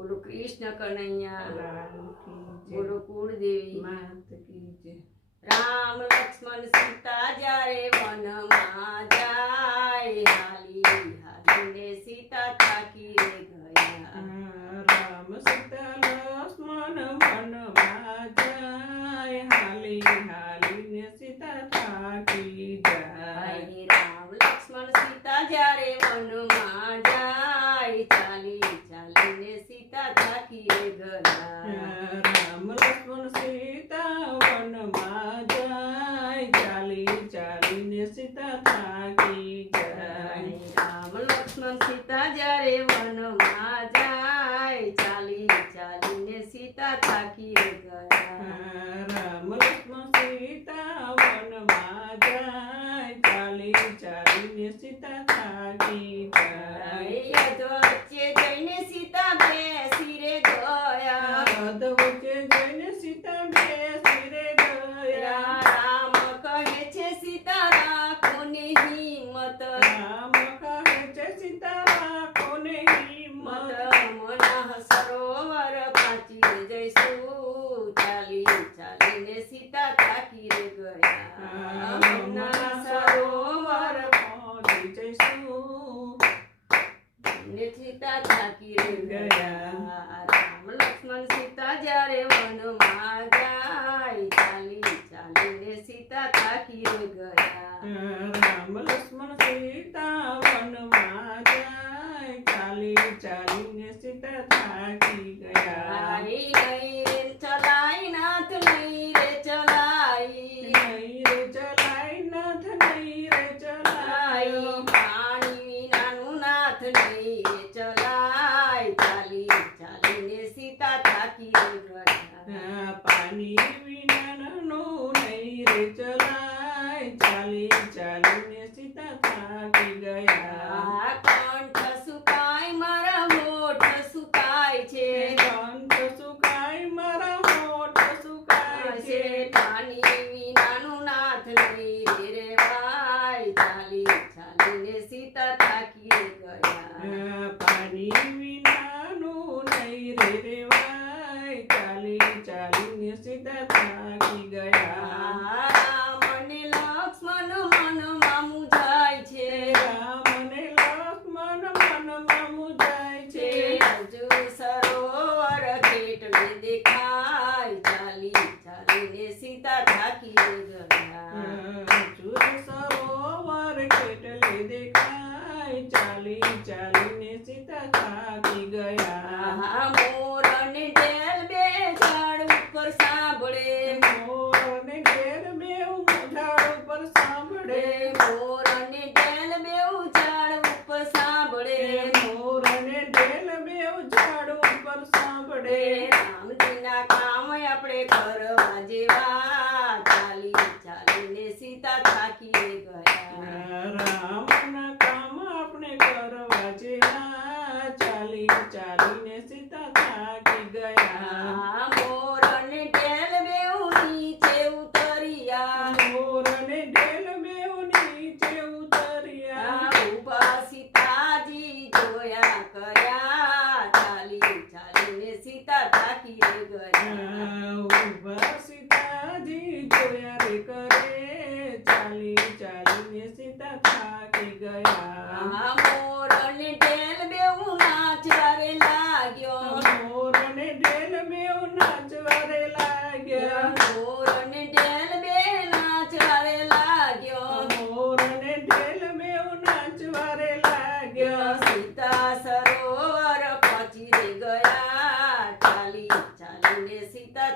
बोलो कृष्ण कन्हैया लाल की जय। बोलो कुलदेवी मात की जय। राम लक्ष्मण सीता जारे वनमा जाय हाली हाली ने सीता थाकी रे गया राम सीता लक्ष्मण वनमा जाय हाली हाली ने सीता थाकी जाय। राम लक्ष्मण सीता जारे वनमा जाय चाली चाली ने सीता थाकी रे गया राम लक्ष्मण सीता वनमा जाय चाली चाली ने सीता थाकी जाय। राम लक्ष्मण सीता जारे वनमा जाय चाली चाली ने सीता थाकी रे गया राम लक्ष्मण सीता वनमा जाय चाली चाली ने सीता थाकी जाय। वच्चे जઈને सीता બેસી રે ગયા વચ્ચે જઈને સીતા બેસી રે ગયા। રામ કહે છે સીતા રાખો ને હિંમત રામ કહે છે સીતા રાખો ને હિંમત મના સરોવર પાછી જઈશું ચાલી ચાલીને સીતા થાકી રે ગયા મના સરોવર પહોંચી જઈશું ને સીતા થાકી રે ગયા રામ લક્ષ્મણ સીતા જ્યારે વનમાં જાય ચાલી ચાલીને સીતા થાકી રે ગયા રામ લક્ષ્મણ સીતા વનમાં જાય ચાલી ચાલીને સીતા થાકી ગયા। નહીં રે ચલાઈ નાથ નહીં રે ચલાઈ નહીં રે ચલાય નાથ નહીં રે ચલાય પાણી વિનાનું નાથ નહીં રે ચલાય ચાલી ચાલીને સીતા થાકી રે ગયા પાણી વિનાનું નહીં રે ચલાય ચાલી ચાલીને સીતા થાકી ગયા। કંઠ સુકાય મારા હોઠ સુકાય છે કંઠ સુકાય મારા હોઠ સુકાય છે પાણી વિનાનું નાથ નહીં રે રેવાય ચાલી ચાલીને સીતા થાકી રે ગયા પાણી વિનાનું નહીં રે રેવાય ચાલી ચાલીને સીતા થાકી ગયા। રામ અને લક્ષ્મણ મનમાં મુંજાય છે રામ અને લક્ષ્મણ મનમાં મુંજાય છે હજુ સરોવર કેટલે દેખાય ચાલી ચાલીને સીતા થાકી રે ગયા જુદ સરોવર કેટલે દેખાય ચાલી ચાલીને સીતા થાકી ગયા। મોર અને ઢેલ બે ઝાડ ઉપર સાંભળે મોર અને ઘેર બેઉ ઝાડ ઉપર સાંભળે મોર અને ઢેલ બેઉ ઝાડ ઉપર સાંભળે મોર અને ઢેલ બેઉ ઝાડ ઉપર સાંભળે રામજીના કામ આપણે કરવા જેવા ચાલી ચાલીને સીતા થાકી રે ગયા રામના કામ આપણે કરવા જેવા ચાલી ચાલીને સીતા થાકી ગયા। મોર અને ઢેલ બેઉ નીચે ઉતર્યા મોર અને ઢેલ બેઉ નીચે ઉતર્યા ઉભા સીતાજી જોયા કર્યા ચાલી ચાલીને સીતા થાકી રે ગયા ઉભા સીતાજી જોયા રે કરે ચાલી ચાલીને સીતા થાકી ગયા। મોર અને ઢેલ બેઉ નાચવા રે લાગ્યો મોર અને ઢેલ બેઉ નાચવા રે લાગ્યા મોર અને ઢેલ બે નાચવા રે લાગ્યો મોર અને ઢેલ બેઉ નાચવા રે લાગ્યા સીતા સરોવર પહોંચી રે ગયા ચાલી ચાલીને સીતા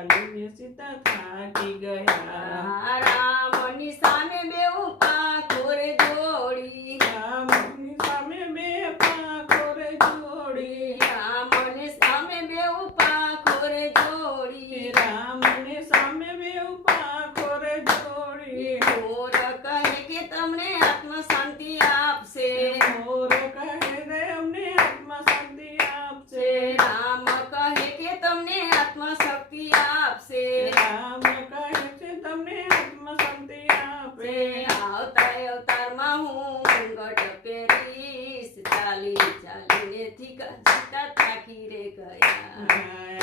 ચાલીને સીતા થાકી ગયા. રામની સામે બેઉ પાંખો રે જોડી, રામની સામે બે પાંખો રે જોડી, રામની સામે બેઉ પાંખો રે જોડી, રામને સામે બેઉ પાંખો રે જોડી. મોર કહે કે તમને આત્મ શાંતિ આપશે, મોર કહે રે અમને આત્મ શાંતિ આપશે. રામ કહે કે તમને આત્મ શક્તિ આપશે, રામ કહે છે તમને આત્મ શાંતિ આપે. આવતા અવતારમાં હું મુંગટ પહેરીશ, ચાલી ચાલીને સીતા થાકી રે ગયા.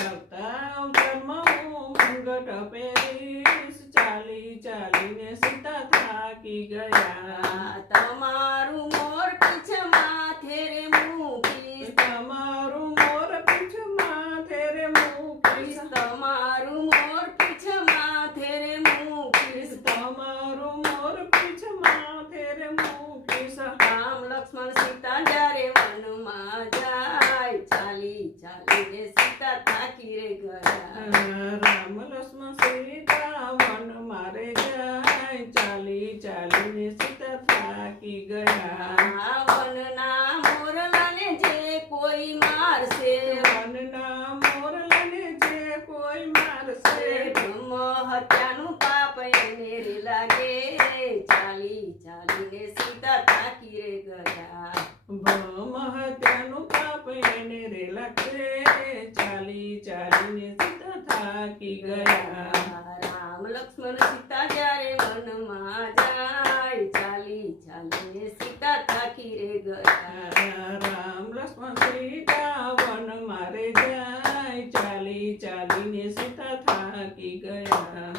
આવતા અવતારમાં હું મુંગટ પહેરીશ, ચાલી ચાલીને સીતા થાકી ગયા. તમારું મોર પીછ માથે રે મૂકીશ, તમારું મોર પીછ માથે રે મૂકીશ. તમારું મોર પીછ માથે રે મૂકીશ. તમારું મોર પીછ માથે રે મૂકીશ. રામ લક્ષ્મણ સીતા જ્યારે વનમાં જાય, ચાલી ચાલીને સીતા થાકી રે ગયા. રામ લક્ષ્મણ સીતા વન મારે જાય, ચાલી ચાલીને સીતા થાકી ગયા. વનના મોરલાને જે કોઈ મારશે, વનના મોરલાને જે કોઈ મારશે, બ્રહ્મ હત્યાનું પાપ એને રે લાગે, ચાલી ચાલીને સીતા થાકી રે ગયા. ભ્રમ હત્યાનું પાપ એને રે લાગશે, ચાલી ચાલીને સીતા થાકી ગયા. રામ લક્ષ્મણ સીતા જ્યારે વનમાં જાય, ચાલી ચાલીને સીતા થાકી રે ગયા. રામ લક્ષ્મણ સીતા વન મારે જાય, ચાલી ચાલીને સીતા થાકી ગયા.